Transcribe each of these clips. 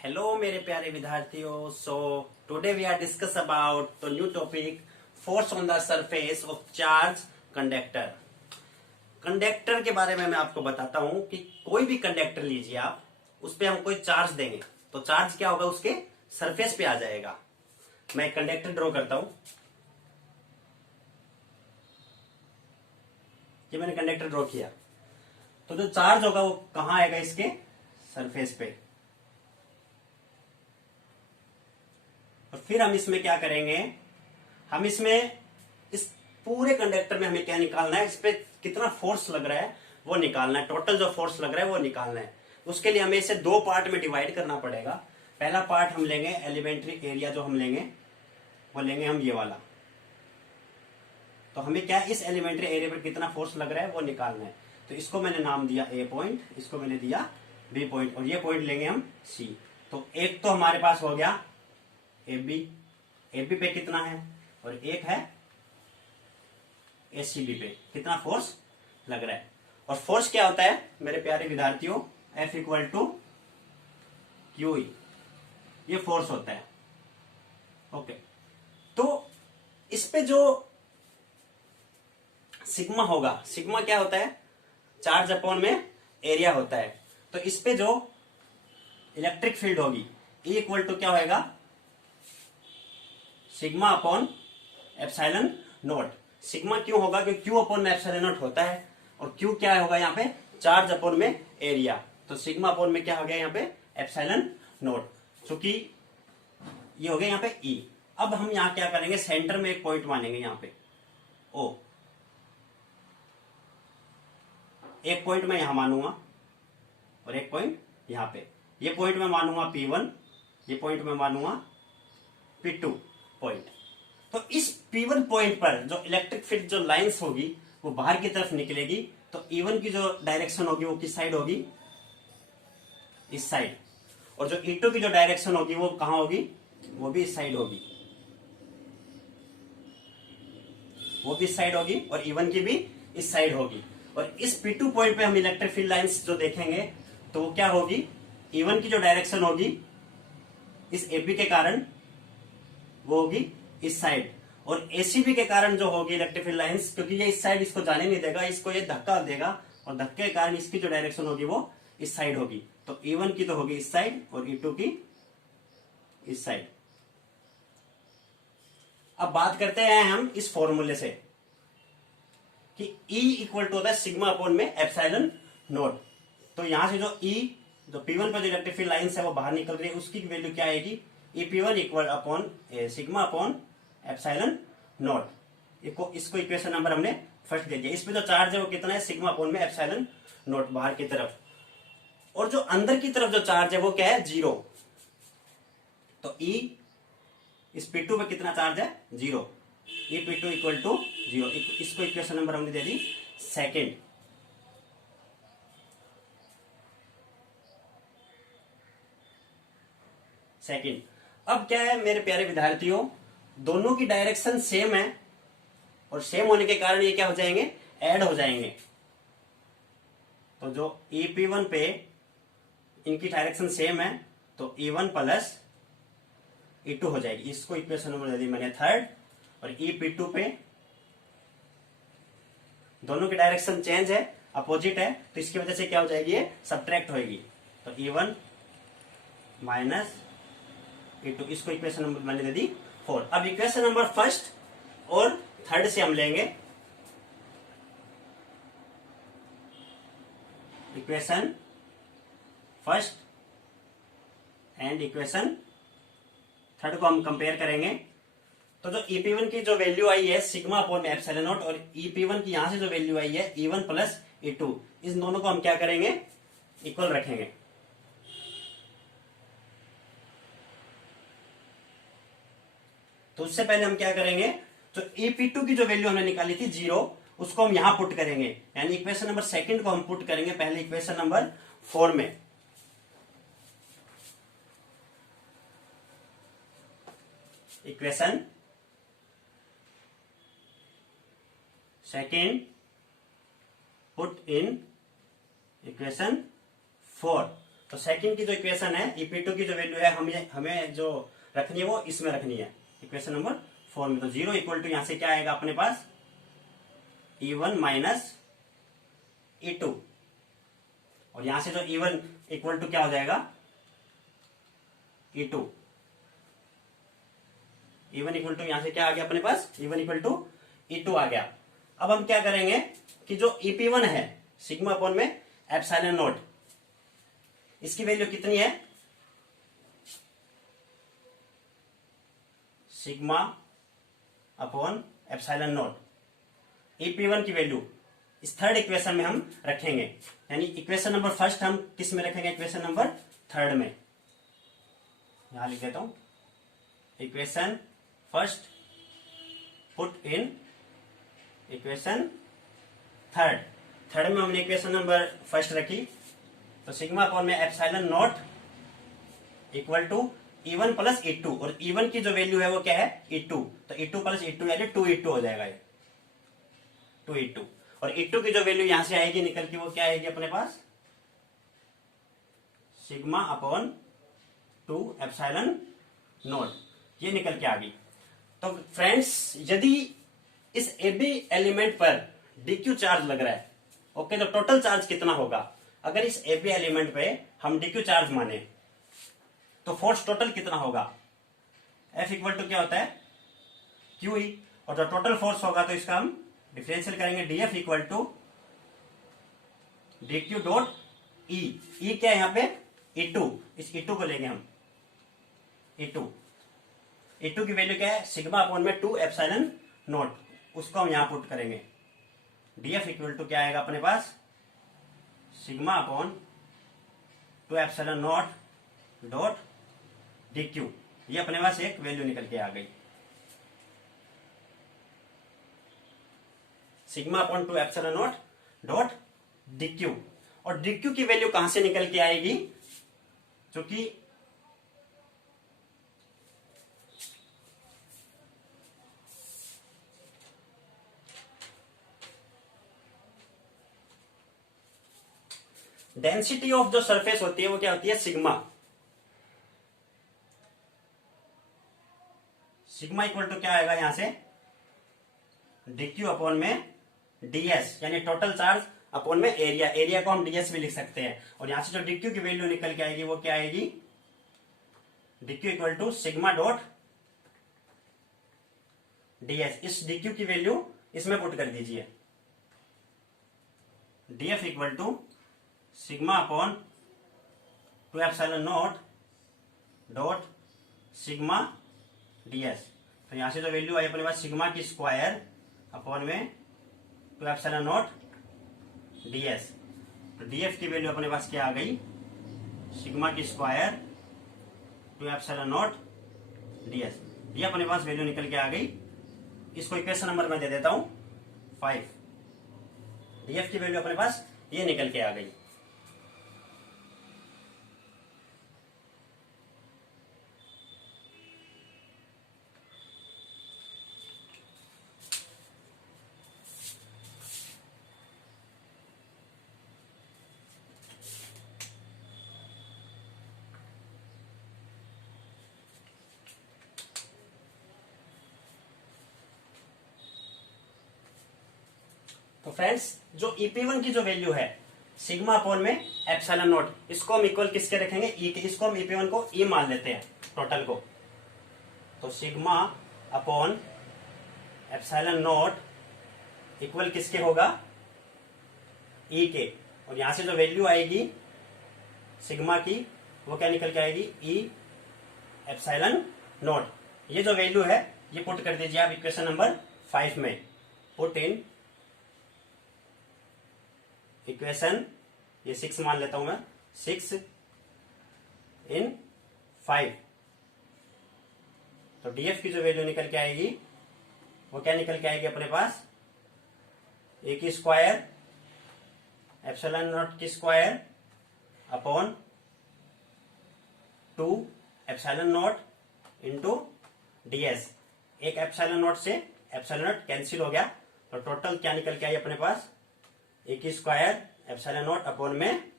Hello मेरे प्यारे विद्यार्थियों। So today we are discuss about the new topic force on the surface of charge conductor. Conductor के बारे में मैं आपको बताता हूं कि कोई भी कंडक्टर लीजिए आप, उस पर हम कोई चार्ज देंगे तो चार्ज क्या होगा, उसके सरफेस पे आ जाएगा। मैं एक कंडक्टर ड्रॉ करता हूं। ये मैंने कंडक्टर ड्रॉ किया तो जो चार्ज होगा वो कहां आएगा, इसके सरफेस पे। और फिर हम इसमें क्या करेंगे, हम इसमें इस पूरे कंडक्टर में हमें क्या निकालना है, इस पे कितना फोर्स लग रहा है वो निकालना है। टोटल जो फोर्स लग रहा है वो निकालना है। उसके लिए हमें इसे दो पार्ट में डिवाइड करना पड़ेगा। पहला पार्ट हम लेंगे एलिमेंट्री एरिया, जो हम लेंगे वो लेंगे हम ये वाला। तो हमें क्या इस एलिमेंट्री एरिया पर कितना फोर्स लग रहा है वो निकालना है। तो इसको मैंने नाम दिया ए पॉइंट, इसको मैंने दिया बी पॉइंट, और ये पॉइंट लेंगे हम सी। तो एक तो हमारे पास हो गया ए बी पे कितना है, और एक है एसी बी पे कितना फोर्स लग रहा है। और फोर्स क्या होता है मेरे प्यारे विद्यार्थियों, F equal to Q E, ये फोर्स होता है। ओके, तो इस पे जो सिग्मा होगा, सिग्मा क्या होता है, चार्ज अपॉन में एरिया होता है। तो इस पे जो इलेक्ट्रिक फील्ड होगी ई इक्वल टू क्या होगा, sigma upon epsilon not. Sigma क्यों होगा, क्योंकि क्यू अपॉन में एप्सिलॉन नॉट होता है, और क्यू क्या होगा यहाँ पे, चार्ज अपॉन में एरिया। तो सिग्मा अपॉन में क्या हो गया यहाँ पे, एप्सिलॉन नॉट, चूंकि ये हो गया यहाँ पे ई। अब हम यहाँ क्या करेंगे, सेंटर में एक पॉइंट मानेंगे यहाँ पे ओ। एक पॉइंट मैं यहां मानूंगा और एक पॉइंट यहां पे। ये पॉइंट मैं मानूंगा P1, ये पॉइंट मैं मानूंगा P2 पॉइंट। तो इस P1 पॉइंट पर जो इलेक्ट्रिक फील्ड जो लाइंस होगी वो बाहर की तरफ निकलेगी। तो E1 की जो डायरेक्शन होगी वो किस साइड होगी, इस साइड। और जो E2 की जो डायरेक्शन होगी वो कहां होगी, वो भी इस साइड होगी, वो भी इस साइड होगी, और E1 की भी इस साइड होगी। और इस P2 पॉइंट पे हम इलेक्ट्रिक फील्ड लाइंस जो देखेंगे तो वो क्या होगी, E1 की जो डायरेक्शन होगी इस AB के कारण वो होगी इस साइड, और ACB के कारण जो होगी इलेक्ट्रिक फील्ड लाइंस, क्योंकि ये इस साइड इसको जाने नहीं देगा, इसको ये धक्का देगा, और धक्के के कारण इसकी जो डायरेक्शन होगी वो इस साइड होगी। तो E1 की तो होगी इस साइड और E2 की इस साइड। अब बात करते हैं हम इस फॉर्मूले से कि E इक्वल टू होता है सिग्मा अपॉन में एप्सिलॉन नॉट। तो यहां से जो E जो P1 पर जो इलेक्ट्रिक फील्ड लाइंस है वो बाहर निकल रही है, उसकी वैल्यू क्या आएगी, EP1 equal upon sigma upon epsilon not. इसको इक्वेशन नंबर हमने फर्स्ट दे दिया। इसमें जो चार्ज है वो कितना है, सिग्मा अपॉन में एप्सिलॉन नॉट बाहर की तरफ, और जो अंदर की तरफ जो चार्ज है वो क्या है, जीरो। तो E इस P2 पे कितना चार्ज है, zero. EP2 equal to zero. इसको इक्वेशन नंबर हमने दे दी सेकेंड। अब क्या है मेरे प्यारे विद्यार्थियों, दोनों की डायरेक्शन सेम है, और सेम होने के कारण ये क्या हो जाएंगे, ऐड हो जाएंगे। तो जो EP1 पे इनकी डायरेक्शन सेम है तो E1 प्लस E2 हो जाएगी। इसको इक्वेशन नंबर दे दी मैंने थर्ड। और EP2 पे दोनों की डायरेक्शन चेंज है, अपोजिट है, तो इसकी वजह से क्या हो जाएगी, ये सब्ट्रैक्ट होगी। तो E1 माइनस E2, इसको इक्वेशन नंबर मैंने दे दी 4। अब इक्वेशन नंबर फर्स्ट और थर्ड से हम लेंगे equation first and equation third को हम कंपेयर करेंगे। तो जो EP1 की जो वैल्यू आई है सिग्मा अपॉन में एप्सिलॉन नॉट, और EP1 की यहां से जो वैल्यू आई है E1 प्लस E2, इस दोनों को हम क्या करेंगे, इक्वल रखेंगे। तो उससे पहले हम क्या करेंगे, तो EP2 की जो वैल्यू हमने निकाली थी जीरो, उसको हम यहां पुट करेंगे, यानी इक्वेशन नंबर सेकंड को हम पुट करेंगे पहले इक्वेशन नंबर 4 में। Equation second put in equation 4। तो सेकंड की जो इक्वेशन है EP2 की जो वैल्यू है हमें जो रखनी है वो इसमें रखनी है, इक्वेशन नंबर 4 में। तो 0 इक्वल टू यहां से क्या आएगा अपने पास, E1 माइनस E2, और यहां से जो E1 इक्वल टू क्या हो जाएगा, E2। E1 इक्वल टू यहां से क्या आ गया अपने पास, E1 इक्वल टू E2 आ गया। अब हम क्या करेंगे कि जो EP1 है सिग्मा अपॉन में एप्सिलॉन नॉट, इसकी वैल्यू कितनी है, sigma upon epsilon not. EP1 की वैल्यू इस थर्ड इक्वेशन में हम रखेंगे, यानी इक्वेशन नंबर फर्स्ट हम किस में रखेंगे, इक्वेशन नंबर थर्ड में। यहां लिख देता हूं, equation first put in equation third में हमने इक्वेशन नंबर फर्स्ट रखी, तो सिग्मा अपॉन में epsilon naught equal to E1 plus E2, और E1 की जो वैल्यू है वो क्या है, E2, तो E2 प्लस E2 यानी 2E2 हो जाएगा ये, 2E2। और E2 की जो वैल्यू यहां से आएगी निकल के वो क्या आएगी अपने पास, सिग्मा अपॉन 2 एप्सिलॉन नॉट, ये निकल के आ गई। तो फ्रेंड्स यदि इस AB एलिमेंट पर DQ चार्ज लग रहा है, ओके, तो टोटल चार्ज कितना होगा, अगर इस AB एलिमेंट पे हम DQ चार्ज माने तो फोर्स टोटल कितना होगा, F इक्वल टू क्या होता है, QE, और जो टोटल फोर्स होगा तो इसका हम डिफरेंशियल करेंगे, DF equal to DQ dot E। E क्या है यहाँ पे, E2, इस E2 को लेंगे हम, E2 की वैल्यू क्या है, सिग्मा अपॉन में 2 एप्सिलॉन नॉट, उसको हम यहां पुट करेंगे। DF इक्वल टू क्या आएगा अपने पास, sigma upon 2 epsilon naught dot DQ, ये अपने पास एक वैल्यू निकल के आ गई, sigma upon 2 epsilon naught dot DQ। और DQ की वैल्यू कहां से निकल के आएगी, क्योंकि डेंसिटी ऑफ जो सरफेस होती है वो क्या होती है, सिग्मा इक्वल टू क्या आएगा यहां से, DQ अपॉन में DS, यानी टोटल चार्ज अपॉन में एरिया को हम DS भी लिख सकते हैं। और यहां से जो DQ की वैल्यू निकल के आएगी वो क्या आएगी, DQ equal to sigma dot DS। इस DQ की वैल्यू इसमें पुट कर दीजिए, DF equal to sigma upon 2 epsilon naught dot sigma DS। तो यहां से जो वैल्यू आई अपने पास, सिग्मा की स्क्वायर अपॉन में 2 एप्सिलॉन नॉट DS। तो DF की वैल्यू अपने पास क्या आ गई, सिग्मा की स्क्वायर 2 एप्सिलॉन नॉट DS, ये अपने पास वैल्यू निकल के आ गई। इसको इक्वेशन नंबर में दे देता हूं 5। DF की वैल्यू अपने पास ये निकल के आ गई। तो फ्रेंड्स जो EP1 की जो वैल्यू है सिग्मा अपॉन में एप्सिलॉन नॉट, इसको हम इक्वल किसके रखेंगे, E के, इसको हम EP1 को E मान लेते हैं टोटल को। तो sigma upon epsilon naught equal किसके होगा, E के, और यहां से जो वैल्यू आएगी सिग्मा की वो क्या निकल के आएगी, E एप्सिलॉन नॉट। ये जो वैल्यू है ये पुट कर दीजिए आप इक्वेशन नंबर 5 में, पुट इन इक्वेशन, ये 6 मान लेता हूं मैं, 6 इन 5। तो DF की जो वैल्यू निकल के आएगी वो क्या निकल के आएगी अपने पास, A की स्क्वायर एप्सिलॉन नॉट की square upon 2 epsilon not into DS। एक एप्सिलॉन नॉट से एप्सिलॉन नॉट कैंसिल हो गया, तो टोटल क्या निकल के आई अपने पास, A की स्क्वायर एप्सिलॉन नॉट अपॉन में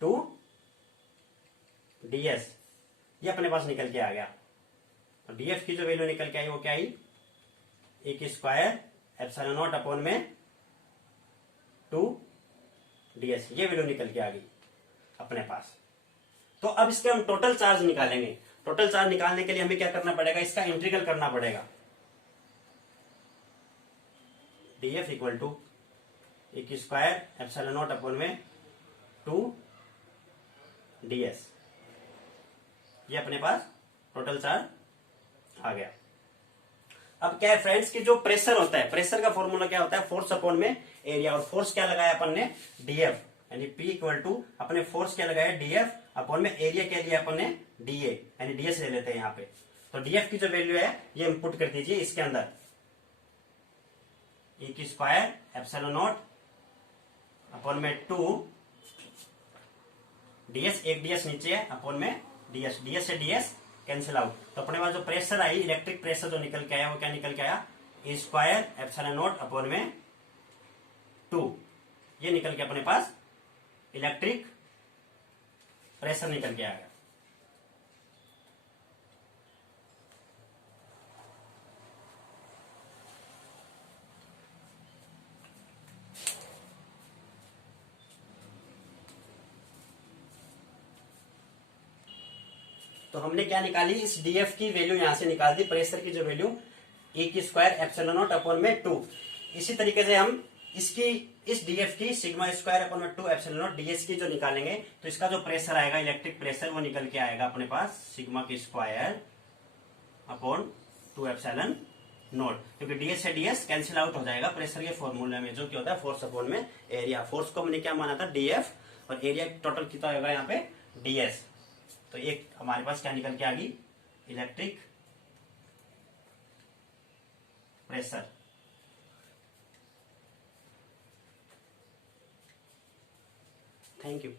टू डीएस, ये अपने पास निकल के आ गया। तो डीएफ की जो वैल्यू निकल के आई वो क्या आई, ए की स्क्वायर एप्सिलॉन नॉट अपॉन में टू डीएस, ये वैल्यू निकल के आ गई अपने पास। तो अब इसके हम टोटल चार्ज निकालेंगे। टोटल चार्ज निकालने के लिए हमें क्या करना पड़ेगा, इसका इंटीग्रल करना पड़ेगा। डीएफ इक्वल टू ए की स्क्वायर एप्सिलॉन नॉट अपॉन में टू डीएस, ये अपने पास टोटल चार्ज आ गया। अब क्या है फ्रेंड्स कि जो प्रेशर होता है, प्रेशर का फॉर्मूला क्या होता है, फोर्स अपॉन में एरिया, और फोर्स क्या लगाया अपन ने, डीएफ, यानी पी इक्वल टू अपने फोर्स क्या लगाया, डीएफ अपॉन में एरिया के लिए अपन ने डीए यानी डीएस ले लेते हैं यहाँ पे। तो डीएफ की जो वैल्यू है ये इंपुट कर दीजिए इसके अंदर, ए की स्क्वायर एप्सिलॉन नॉट अपॉन में टू डीएस, एक डीएस नीचे है अपॉन में डीएस, डीएस से डीएस कैंसिल आउट। तो अपने पास जो प्रेशर आई, इलेक्ट्रिक प्रेशर जो निकल के आया वो क्या निकल के आया, ए स्क्वायर एप्सिलॉन नॉट अपॉन में टू, ये निकल के अपने पास इलेक्ट्रिक प्रेशर निकल के आ गया। तो हमने क्या निकाली, इस डीएफ की वैल्यू यहां से निकाल दी, प्रेशर की जो वैल्यू ए की स्क्वायर एप्सिलॉन नॉट अपॉन में टू। इसी तरीके से हम इसकी, इस डीएफ की सिग्मा स्क्वायर अपॉन में टू एप्सिलॉन नॉट डीएस की जो निकालेंगे, तो इसका जो प्रेशर आएगा, इलेक्ट्रिक प्रेशर, वो निकल के आएगा अपने पास सिग्मा की square upon two epsilon not, क्योंकि डीएस से डीएस कैंसिल आउट हो जाएगा प्रेशर के फॉर्मूले में, जो क्या होता है फोर्स अपॉन में एरिया। फोर्स को हमने क्या माना था, डीएफ, और एरिया टोटल कितना होगा यहाँ पे, डीएस। तो एक हमारे पास क्या निकल के आ गई, इलेक्ट्रिक प्रेशर। Thank you.